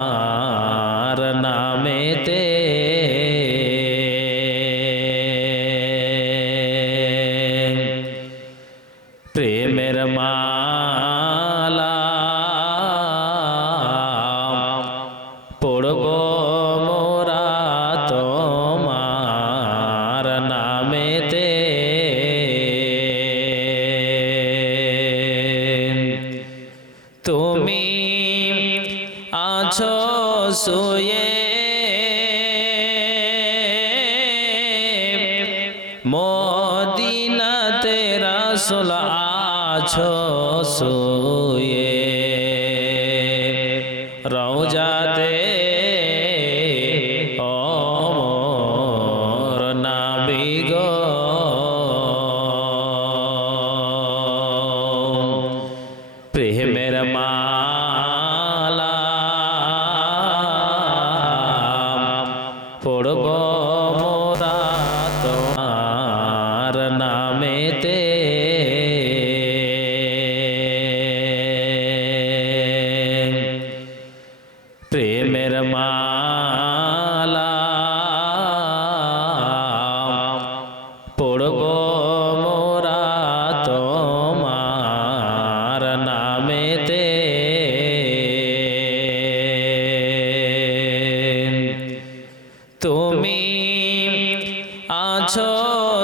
আর নামেতে রাসুল আছো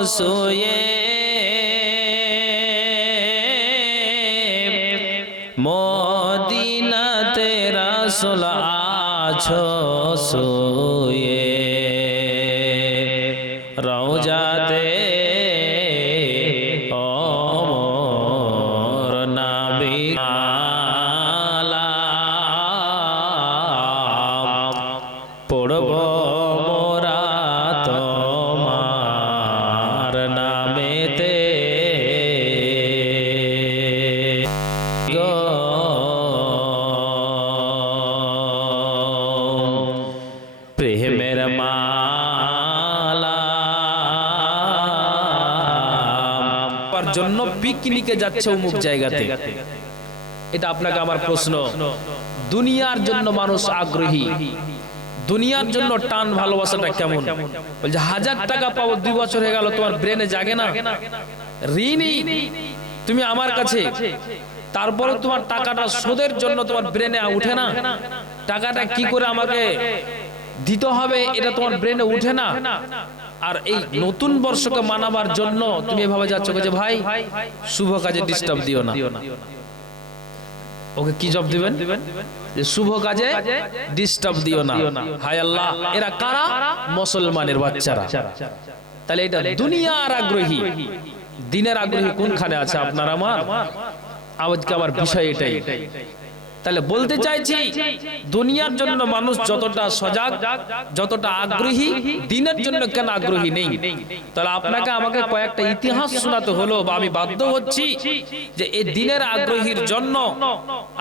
শুয়ে পিকনিকে যাচ্ছে অমুক জায়গাতে এটা আপনাকে আমার প্রশ্ন। দুনিয়ার জন্য মানুষ আগ্রহী। দুনিয়ার জন্য টান ভালোবাসাটা কেমন? বলছে হাজার টাকা পাবো দুই বছর হয়ে গেল তোমার ব্রেনে জাগে না? ঋণই তুমি আমার কাছে। তারপরে তোমার টাকাটা সুদের জন্য তোমার ব্রেনে উঠে না? টাকাটা কি করে আমাকে দিতে হবে? এটা তোমার ব্রেনে উঠে না? আর এই নতুন বর্ষকে মানাবার জন্য তুমি এভাবে যাচ্ছ যে, ভাই, শুভ কাজে ডিস্টার্ব দিও না। ওকে কি জব দিবেন? যে, শুভ কাজে ডিস্টার্ব দিও না। হায় আল্লাহ, এরা কারা? মুসলমানের বাচ্চারা। তাহলে এটা দুনিয়ার আগ্রহী। দিনের আগ্রহী কোনখানে আছে আপনার, আমার? আজকে আমার বিষয় এটাই। তাহলে বলতে চাইছি দুনিয়ার জন্য মানুষ যতটা সজাগ যতটা আগ্রহী দিনের জন্য কেন আগ্রহী নেই? তাহলে আপনাকে আমাকে কয়েকটা ইতিহাস শোনাতে হলো বা আমি বাধ্য হচ্ছি যে এই দিনের আগ্রহীর জন্য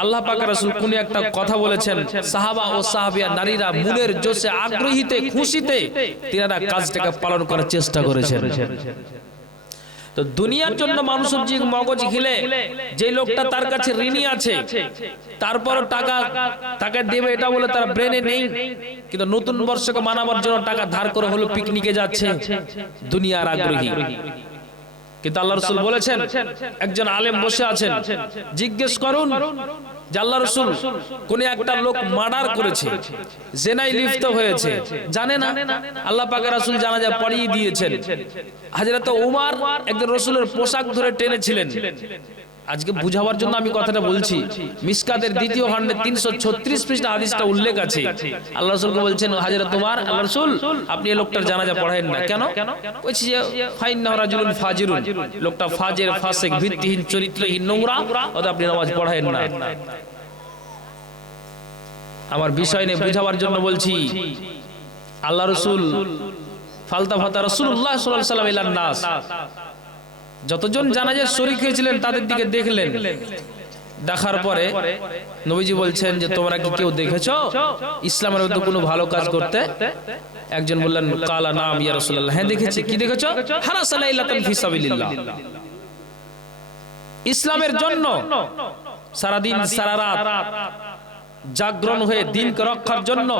আল্লাহ পাক রাসূল কোন একটা কথা বলেছেন সাহাবা ও সাহাবিয়া নারীরা মনের জোশে আগ্রহীতে খুশিতে তিনারা কাজটাকে পালন করার চেষ্টা করেছেন। তো দুনিয়ার জন্য মানুষের যে মগজ ঘিলে যে লোকটা তার কাছে ঋণী আছে তারপর টাকা তাকে দেবে এটা বলে তার ব্রেনে নেই কিন্তু নতুন বর্ষকে মানাবার জন্য টাকা ধার করে হলো পিকনিকে যাচ্ছে দুনিয়ার আগ্রহী। কিন্তু আল্লাহ রসুল বলেছেন একজন আলেম বসে আছেন জিজ্ঞেস করুন আল্লাহ রসুল কোন একটা লোক মার্ডার করেছে জেনাই লিপ্ত হয়েছে, জানে না? আল্লাহ পাকে রসুল জানা যা পড়িয়ে দিয়েছেন। হাজরত উমার একজন রসুলের পোশাক ধরে টেনেছিলেন। আজকে বুঝাবার জন্য আমি কথাটা বলছি। মিসকাতের দ্বিতীয় খণ্ডে তিনশো ছত্রিশ পৃষ্ঠা হাদিসটা উল্লেখ আছে। আল্লাহ রসুলকে বলছেন হাজরত তোমার আল্লাহ রসুল, আপনি এই লোকটার জানাজা পড়ায়েন না। কেন? বলছি যে ফাইন লোকটা ফাজের ফাসেক ভিত্তিহীন চরিত্রহীন নোংরা অত আপনি নামাজ পড়ায়েন না। আমার বিষয় নিয়ে বুঝাবার জন্য বলছি, আল্লাহ রসুল ফালতা ফাতা রসুল্লাহ সাল্লাহ সাল্লাম ইলান নাস। যতজন জানাজার শরিক হয়েছিলেন তাদের দিকে দেখলেন। দেখার পরে নবীজি বলছেন যে তোমরা কি কেউ দেখেছ? ইসলামের মধ্যে কোনো ভালো কাজ করতে একজন বললেন কালা নাম ইয়া রাসূলুল্লাহ। হ্যাঁ দেখেছি কি দেখেছ? হারাসালা ইল্লাতান ফি সাবিলিল্লাহ। ইসলামের জন্য সারাদিন সারা রাত জাগরণ হয়ে দিনকে রক্ষার জন্য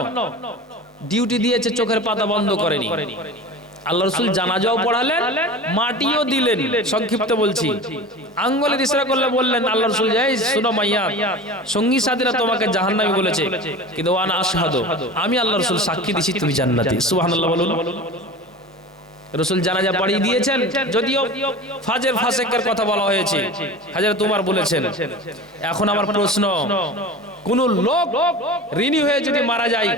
ডিউটি দিয়েছে চোখের পাতা বন্ধ করেনি। আল্লাহ রসুল জানাজাও পড়ালেন মাটিও দিলেন সংক্ষিপ্ত বলছি। আঙ্গুলের ইশারা করলে বললেন আল্লাহ রসুল যাই শুনো মাইয়া সঙ্গী সাথীরা তোমাকে জাহান্নামী বলেছে। কিন্তু ওয়ান আশহাদু আমি আল্লাহ রসুল সাক্ষী দিছি তুমি জান্নাতি। সুবহানাল্লাহ বলুন। রসুল জানাজা পাড়িয়ে দিয়েছেন যদিও ফাজের ফাসেকের কথা বলা হয়েছে। হাজার তোমার বলেছেন। এখন আমার প্রশ্ন কোন লোক ঋণী হয়ে যদি মারা যায়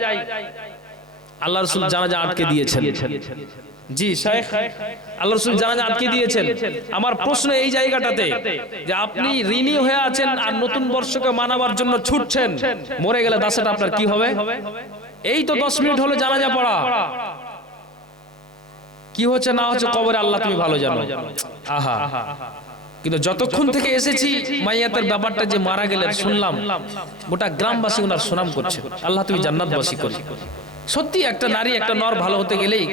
আল্লাহ রসুল জানাজা আটকে দিয়েছেন। জি শেখ আল্লাহ রসুল জানাজা আটকে দিয়েছেন। আমার প্রশ্ন এই জায়গাটাতে যে আপনি ঋণী হয়ে আছেন আর নতুন বর্ষকে মানাবার জন্য ছুটছেন মরে গেলে দাসাটা আপনার কি হবে? এই তো দশ মিনিট হলো জানাজা পড়া। কি হচ্ছে না হচ্ছে কবরে আল্লাহ তুমি ভালো জানো। আহা। কিন্তু যতক্ষণ থেকে এসেছি মাইয়াতের ব্যাপারটা যে মারা গেলেন শুনলাম গোটা গ্রামবাসী ওনার সুনাম করছে। আল্লাহ তুমি জান্নাতবাসী করি। সত্যি একটা নারী একটা নর ভালো হতে গেলেই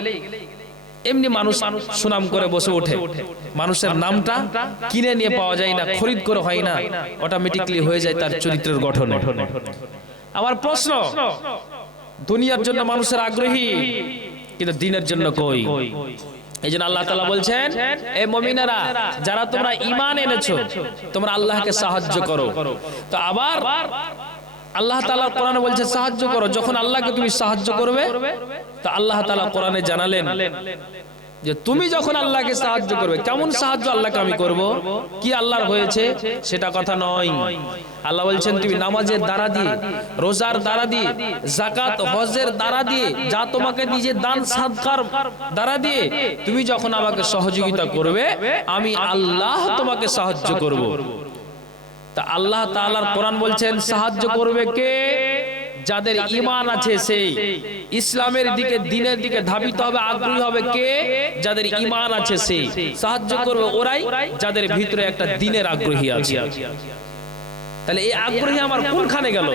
এমনি মানুষ সুনাম করে বসে ওঠে। মানুষের নামটা কিনে নিয়ে পাওয়া যায় না, খরিদ করে হয় না। অটোমেটিকলি হয়ে যায় তার চরিত্রের গঠন। আমার প্রশ্ন, দুনিয়ার জন্য মানুষের আগ্রহী, কিন্তু দিনের জন্য কই? এই জন্য আল্লাহ তালা বলছেন, এ মমিনারা, যারা তোমরা ইমান এনেছো, তোমরা আল্লাহকে সাহায্য করো। তো আবার আল্লাহ তালা কোরআনে বলছে, সাহায্য করো। যখন আল্লাহকে তুমি সাহায্য করবে, তো আল্লাহ তালা কোরআনে জানালেন যে, তুমি যখন আল্লাহকে সাহায্য করবে, কেমন সাহায্য আল্লাহকে আমি করব? কি আল্লাহর হয়েছে? সেটা কথা নয়। আল্লাহ বলছেন, তুমি নামাজের দ্বারা দিয়ে, রোজার দ্বারা দিয়ে জাকাত হজের দ্বারা দিয়ে, যা তোমাকে নিজে দান, সাদকার দ্বারা দিয়ে, তুমি যখন আমাকে সহযোগিতা করবে, আমি আল্লাহ তোমাকে সাহায্য করব। তা আল্লাহ তাআলার কোরআন বলছেন, সাহায্য করবে কে? যাদের ইমান আছে সেই। ইসলামের দিকে, দিনের দিকে ধাবিত হবে, আগ্রহী হবে কে? যাদের ইমান আছে সেই। সাহায্য করবে ওরাই, যাদের ভিতরে একটা দিনের আগ্রহী আছে। তাহলে এই আগ্রহী আমার কোনখানে গেল?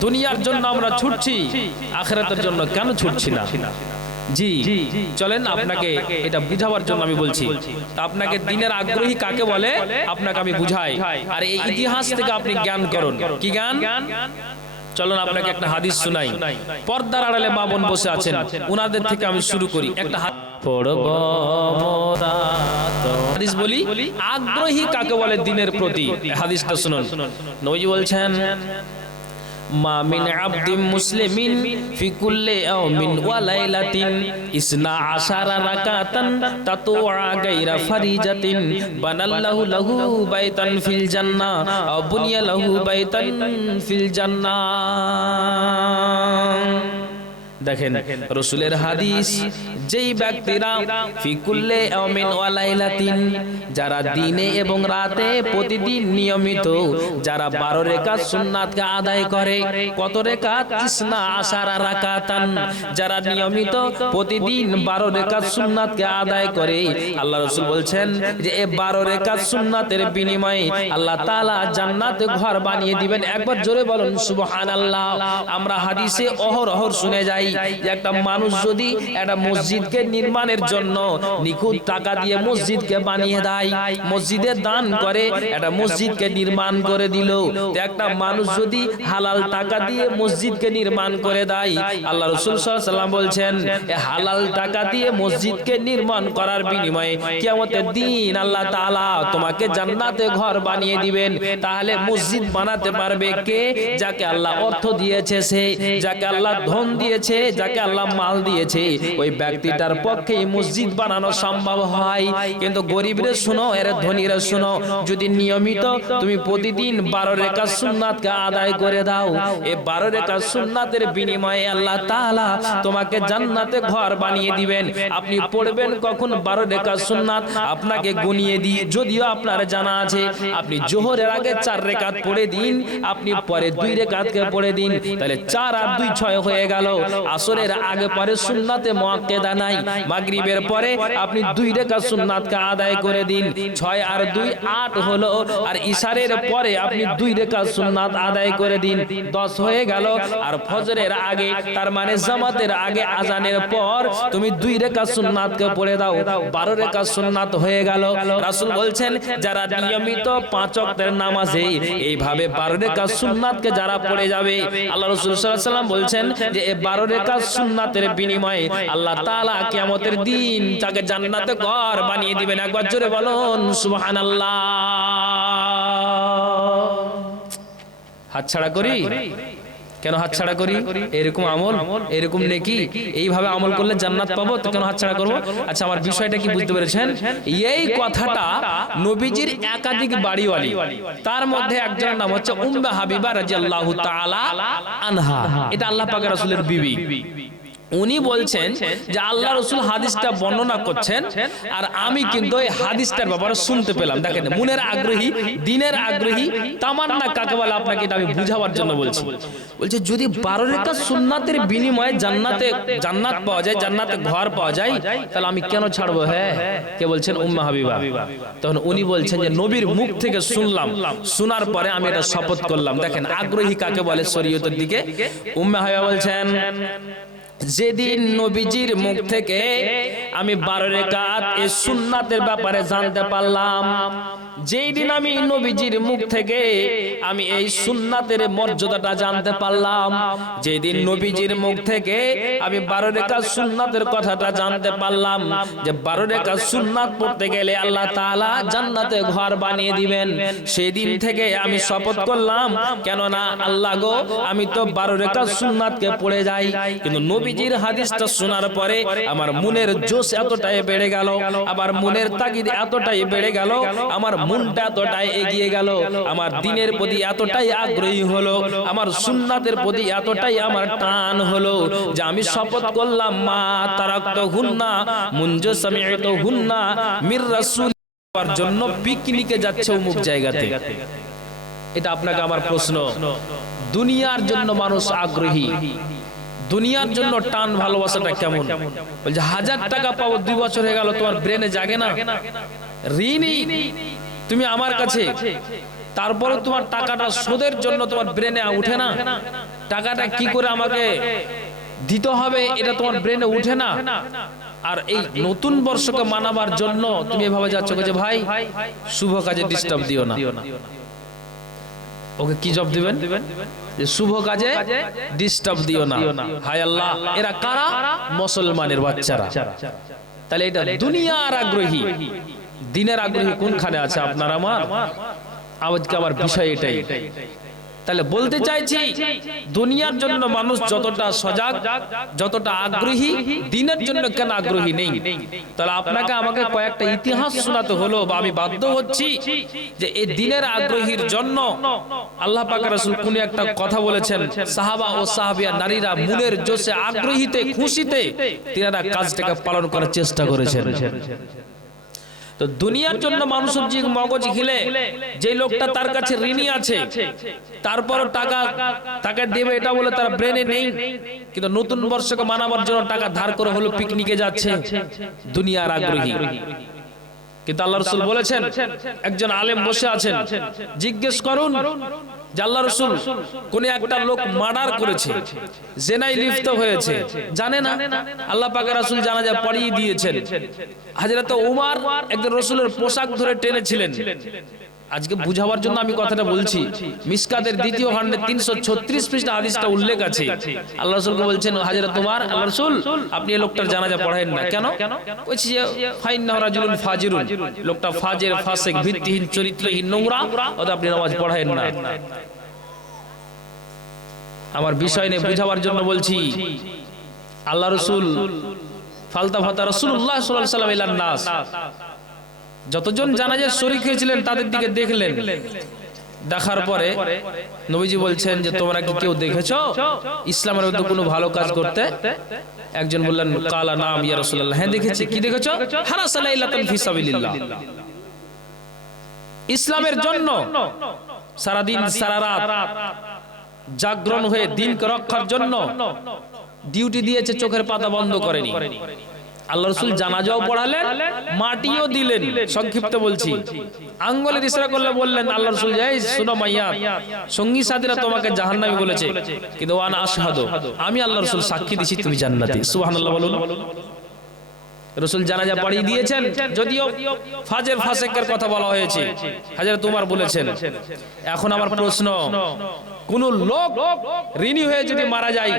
দুনিয়ার জন্য আমরা ছুটছি, আখেরাতের জন্য কেন ছুটছি না? জি চলেন আপনাকে এটা বুঝাবার জন্য আমি বলছি। তা আপনাকে দিনের আগ্রহী কাকে বলে? আপনাকে আমি বুঝাই। আর এই ইতিহাস থেকে আপনি জ্ঞান করুন। কি জ্ঞান? চলুন আপনাকে একটা হাদিস শুনাই। পর্দার আড়ালে মা বোন বসে আছেন। উনাদের থেকে আমি শুরু করি। একটা হাদিস বলি আগ্রহী কাকে বলে দিনের প্রতি? হাদিসটা শুনুন। নবীজি বলছেন মা মিন আবদিন মুসলিমিন ফি কুল্লি ইয়াউমিন ওয়া লাইলাতিন, ইসনা আশারা রাকাতান তাতুআ গায়রা ফারিজাতিন, বানাল্লাহু লাহু বাইতান ফিল জান্নাহ, আও বুনিয়া লাহু বাইতান ফিল জান্নাহ। দেখেন, রসুলের হাদিস, যেই ব্যক্তিরা যারা দিনে এবং রাতে প্রতিদিন নিয়মিত, যারা বারো রেখাত সুন্নাতকে আদায় করে, কত যারা নিয়মিত প্রতিদিন বারো আদায় করে, আল্লাহ রসুল বলছেন যে, এ বারো রেখাত সুন্নাতের বিনিময়ে আল্লাহ তাআলা জান্নাতে ঘর বানিয়ে দিবেন। একবার জোরে বলুন, সুবহানাল্লাহ। আমরা হাদিসে অহরহ শুনে যাই। যে একটা মানুষ যদি একটা মসজিদকে নির্মাণের জন্য নিখুঁত টাকা দিয়ে মসজিদকে বানিয়ে দেয়, মসজিদে দান করে, একটা মসজিদকে নির্মাণ করে দিল। একটা মানুষ যদি হালাল টাকা দিয়ে মসজিদকে নির্মাণ করে দেয়, আল্লাহ রসুল সাল্লাম বলছেন হালাল টাকা দিয়ে মসজিদকে নির্মাণ করার বিনিময়ে কিয়ামতের দিন আল্লাহ তাআলা তোমাকে জান্নাতে ঘর বানিয়ে দিবেন। তাহলে মসজিদ বানাতে পারবে কে? যাকে আল্লাহ অর্থ দিয়েছে সে, যাকে আল্লাহ ধন দিয়েছে যাকে আল্লাহ মাল দিয়েছে ওই ব্যক্তিটার পক্ষে মসজিদ বানানো সম্ভব হয়। কিন্তু গরিবরে শুনো এর ধনীরা শুনো যদি নিয়মিত তুমি প্রতিদিন বারো রেখা সুন্নাতকে আদায় করে দাও। এই বারো রেখা সুন্নাতের বিনিময়ে আল্লাহ তাআলা তোমাকে জান্নাতে ঘর বানিয়ে দিবেন। আপনি পড়বেন কখন বারো রেখা সুন্নাত? আপনাকে গুনিয়ে দিয়ে যদিও আপনার জানা আছে আপনি জোহরের আগে চার রেখাত পড়ে দিন আপনি পরে দুই রেখাতকে পড়ে দিন তাহলে চার আর দুই ছয় হয়ে গেল আসরের আগে পরে সুন্নাতে মোয়াক্কেদা নাই। মাগরিবের পরে আপনি দুই রাকাত সুন্নাতকে আদায় করে দিন। ছয় আর 2 8 হলো, আর ইশারের পরে আপনি দুই রাকাত সুন্নাত আদায় করে দিন। 10 হয়ে গেল, আর ফজরের আগে, তার মানে জামাতের আগে আজানের পর তুমি দুই রাকাত সুন্নাতকে পড়ে দাও। 12 রাকাত সুন্নাত হয়ে গেল। রাসূল বলছেন, যারা নিয়মিত পাঁচ ওয়াক্তের নামাজে এইভাবে 12 রাকাত সুন্নাতকে যারা পড়ে যাবে, আল্লাহ রাসূল সাল্লাল্লাহু আলাইহি ওয়াসাল্লাম বলছেন যে এই 12 কাজ সুন্নাতের বিনিময়ে আল্লাহ তালা কেমতের দিন তাকে জান্নাতে ঘর বানিয়ে দিবেন। একবার জোরে বলুন সুবহানাল্লাহ। হাত ছাড়া করি? কেন হাতছাড়া করি? এরকম আমল এরকম নেকি? এইভাবে আমল করলে জান্নাত পাবো তো কেন হাতছাড়া করব? আচ্ছা আমার বিষয়টা কি বুঝতে পেরেছেন? এই কথাটা নবীজির একাধিক বাড়িওয়ালি। তার মধ্যে একজনের নাম হচ্ছে উম্মে হাবিবা রাদিয়াল্লাহু তাআলা আনহা। এটা আল্লাহ পাকের রাসূলের বিবি। উনি বলছেন যে আল্লাহ রসুল হাদিসটা বর্ণনা করছেন আর আমি কিন্তু এই হাদিসটার ব্যাপারে শুনতে পেলাম। দেখেন মনের আগ্রহী দিনের আগ্রহী তামান্না কাকে বলে আপনাকে এটা আমি বুঝাবার জন্য বলছি। বলছে। যদি বারো রেখা সুন্নাতের বিনিময়ে জান্নাতে জান্নাত পাওয়া যায় জান্নাতে ঘর পাওয়া যায় তাহলে আমি কেন ছাড়বো? হ্যাঁ কে বলছেন? উম্মা হাবিবা। তখন উনি বলছেন যে নবীর মুখ থেকে শুনলাম। শোনার পরে আমি এটা শপথ করলাম। দেখেন আগ্রহী কাকে বলে শরীয়তের দিকে? উম্মা হাবিবা বলছেন যেদিন নবীজির মুখ থেকে আমি বারো রেখাত এই সুন্নাতের ব্যাপারে জানতে পারলাম, যেই দিন আমি নবীজির মুখ থেকে আমি এই সুন্নাতের মর্যাদাটা জানতে পারলাম, যেই দিন নবীজির মুখ থেকে আমি বারো রেখা সুন্নাতের কথাটা জানতে পারলাম, যে বারো রেখা সুন্নাত পড়তে গেলে আল্লাহ তাআলা জান্নাতে ঘর বানিয়ে দিবেন। সেই দিন থেকে আমি শপথ করলাম, কেননা আল্লাহ গো, আমি তো বারো রেখা সুন্নাতকে পড়ে যাই, কিন্তু নবীজির হাদিসটা শোনার পরে আমার মনের জোশ এতটাই বেড়ে গেল আবার মনের তাগিদ এতটাই বেড়ে গেল আমার মনটা এতটাই এগিয়ে গেল আমার দিনের প্রতি এতটাই আগ্রহী হলো আমার সুন্নাতের প্রতি এতটাই আমার টান হলো যে আমি শপথ করলাম মা তারাক্ত হুন্না মুঞ্জ সামিয়ত হুন্না মির রাসূল জন্য পিকনিকে যাচ্ছে অমুক জায়গাতে এটা আপনাকে আমার প্রশ্ন। দুনিয়ার জন্য মানুষ আগ্রহী। দুনিয়ার জন্য টান ভালোবাসাটা কেমন? বলছে, হাজার টাকা পাবো দুই বছর হয়ে গেল, তোমার ব্রেনে জাগে না? ঋণই তুমি আমার কাছে, তারপরে তোমার টাকাটা সুদের জন্য তোমার ব্রেনে উঠে না? টাকাটা কি করে আমাকে দিতে হবে, এটা তোমার ব্রেনে উঠে না? আর এই নতুন বর্ষকে মানাবার জন্য তুমি এভাবে যাচ্ছ যে ভাই, শুভ কাজে ডিস্টার্ব দিও না। ওকে কি জব দিবেন? যে শুভ কাজে ডিস্টার্ব দিও না। হায় আল্লাহ এরা কারা? মুসলমানের বাচ্চারা। তাহলে এটা দুনিয়ার আগ্রহী। দিনের আগ্রহী কোনখানে আছে আপনার আমার? আজকে আমার বিষয় এটাই। তাহলে বলতে চাইছি, দুনিয়ার জন্য মানুষ যতটা সজাগ, যতটা আগ্রহী, দিনের জন্য কেন আগ্রহী নেই? তাহলে আপনাকে আমাকে কয়েকটা ইতিহাস শোনাতে হলো বা আমি বাধ্য হচ্ছি যে এই দিনের আগ্রহীর জন্য আল্লাহ পাক রাসূল কোন একটা কথা বলেছেন, সাহাবা ও সাহাবিয়া নারীরা মনের জোশে, আগ্রহীতে, খুশিতে তিনারা কাজটাকে পালন করার চেষ্টা করেছেন। তো দুনিয়ার জন্য মানুষের যে মগজ ঘিলে যে লোকটা তার কাছে ঋণী আছে তারপর টাকা তাকে দেবে এটা বলে তার ব্রেনে নেই কিন্তু নতুন বর্ষকে মানাবার জন্য টাকা ধার করে হলো পিকনিকে যাচ্ছে দুনিয়ার আগ্রহী। কিন্তু আল্লাহ রসুল বলেছেন একজন আলেম বসে আছেন জিজ্ঞেস করুন আল্লাহ রসুল কোন একটা লোক মার্ডার করেছে জেনাই লিপ্ত হয়েছে, জানে না? আল্লাহ পাকে রসুল জানা জানাজা পড়িয়ে দিয়েছেন। হাজরত উমার একজন রসুলের পোশাক ধরে টেনেছিলেন। আজকে বুঝাবার জন্য আমি কথাটা বলছি। মিসকাতের দ্বিতীয় খণ্ডে তিনশো ছত্রিশ পৃষ্ঠা হাদিসটা উল্লেখ আছে। আল্লাহ রসুলকে বলছেন হাজরত তোমার আল্লাহ রসুল, আপনি এই লোকটার জানাজা পড়ায়েন না। কেন? বলছি যে ফাইন লোকটা ফাজের ফাসেক, ভিত্তিহীন, চরিত্রহীন নোংরা অত আপনি নামাজ পড়ায়েন না। আমার বিষয় নিয়ে বুঝাবার জন্য বলছি, আল্লাহ রসুল ফালতা ফাতা রসুল্লাহ সাল্লাহ সাল্লাম ইলান নাস। যতজন জানাজার শরিক হয়েছিলেন তাদের দিকে দেখলেন। দেখার পরে নবীজি বলছেন যে তোমরা কি কেউ দেখেছ? ইসলামের মধ্যে কোনো ভালো কাজ করতে একজন বললেন কালা নাম ইয়া রাসূলুল্লাহ। হ্যাঁ দেখেছি? কি দেখেছ? হারাসালা ইল্লাতান ফি সাবিলিল্লাহ। ইসলামের জন্য সারা দিন সারা রাত জাগরণ হয়ে দিনকে রক্ষার জন্য ডিউটি দিয়েছে চোখের পাতা বন্ধ করেনি। আল্লাহ রসুল জানাজাও পড়ালেন মাটিও দিলেন সংক্ষিপ্ত বলছি। আঙ্গুলের ইশারা করলে বললেন আল্লাহ রসুল যাই শুনো মাইয়া সঙ্গী সাথীরা তোমাকে জাহান্নামী বলেছে কিন্তু ওয়ান আশহাদু আমি আল্লাহ রসুল সাক্ষী দিছি তুমি জান্নাতি। সুবহানাল্লাহ বলুন। রসুল জানাজা পাড়িয়ে দিয়েছেন যদিও ফাজের ফাসেকের কথা বলা হয়েছে। হাজার তোমার বলেছেন এখন আমার প্রশ্ন কোন লোক ঋণী হয়ে যদি মারা যায়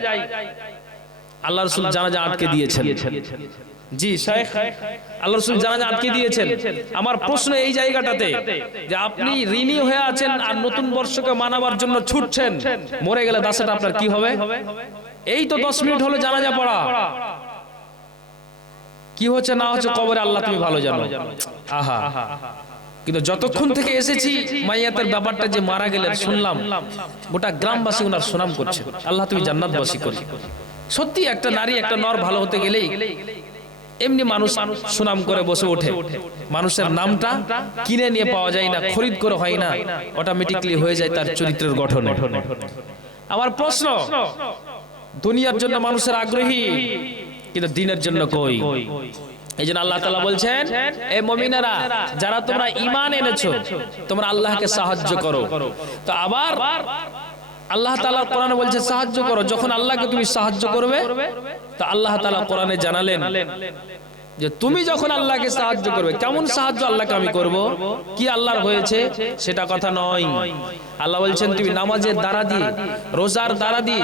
আল্লাহ রসুল জানাজা আটকে দিয়েছেন। জি শেখ আল্লাহ রসুল জানাজা আটকে দিয়েছেন। আমার প্রশ্ন এই জায়গাটাতে যে আপনি ঋণী হয়ে আছেন আর নতুন বর্ষকে মানাবার জন্য ছুটছেন মরে গেলে দাসাটা আপনার কি হবে? এই তো দশ মিনিট হলো জানাজা পড়া। কি হচ্ছে না হচ্ছে কবরে আল্লাহ তুমি ভালো জানো। আহা। কিন্তু যতক্ষণ থেকে এসেছি মাইয়াতের ব্যাপারটা যে মারা গেলেন শুনলাম গোটা গ্রামবাসী ওনার সুনাম করছে। আল্লাহ তুমি জান্নাতবাসী করি। সত্যি একটা নারী একটা নর ভালো হতে গেলেই এমনি মানুষ সুনাম করে বসে ওঠে। মানুষের নামটা কিনে নিয়ে পাওয়া যায় না খরিদ করে হয় না। অটোমেটিকলি হয়ে যায় তার চরিত্রের গঠন। আমার প্রশ্ন দুনিয়ার জন্য মানুষের আগ্রহী কিন্তু দিনের জন্য কই? এই জন্য আল্লাহ তালা বলছেন এ মমিনারা যারা তোমরা ইমান এনেছো তোমরা আল্লাহকে সাহায্য করো। তো আবার আল্লাহ তালা কোরআনে বলছে, সাহায্য করো। যখন আল্লাহকে তুমি সাহায্য করবে, তো আল্লাহ তালা কোরআনে জানালেন যে, তুমি যখন আল্লাহকে সাহায্য করবে, কেমন সাহায্য আল্লাহকে আমি করব? কি আল্লাহর হয়েছে? সেটা কথা নয়। আল্লাহ বলছেন, তুমি নামাজের দ্বারা দিয়ে, রোজার দ্বারা দিয়ে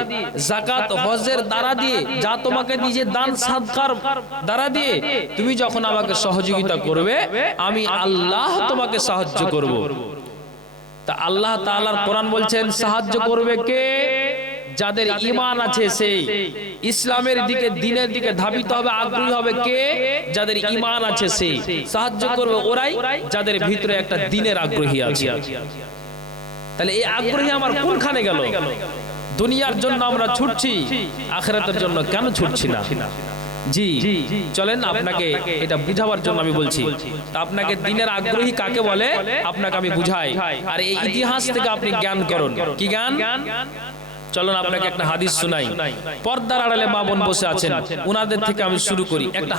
জাকাত হজের দ্বারা দিয়ে, যা তোমাকে নিজে দান, সাদকার দ্বারা দিয়ে, তুমি যখন আমাকে সহযোগিতা করবে, আমি আল্লাহ তোমাকে সাহায্য করব। তা আল্লাহ তাআলার কোরআন বলছেন, সাহায্য করবে কে? যাদের ঈমান আছে সেই। ইসলামের দিকে, দিনের দিকে ধাবিত হবে, আগ্রহী হবে কে? যাদের ঈমান আছে সেই। সাহায্য করবে ওরাই, যাদের ভিতরে একটা দিনের আগ্রহী আছে। তাহলে এই আগ্রহী আমার কোনখানে গেল? দুনিয়ার জন্য আমরা ছুটছি, আখেরাতের জন্য কেন ছুটছি না? জি চলেন আপনাকে এটা বুঝাবার জন্য আমি বলছি। আপনাকে দিনের আগ্রহী কাকে বলে? আপনাকে আমি বুঝাই। আর এই ইতিহাস থেকে আপনি জ্ঞান করুন। কি জ্ঞান? চলুন আপনাকে একটা হাদিস শোনাই। পর্দার আড়ালে মা বোন বসে আছেন। ওনাদের থেকে আমি শুরু করি। একটা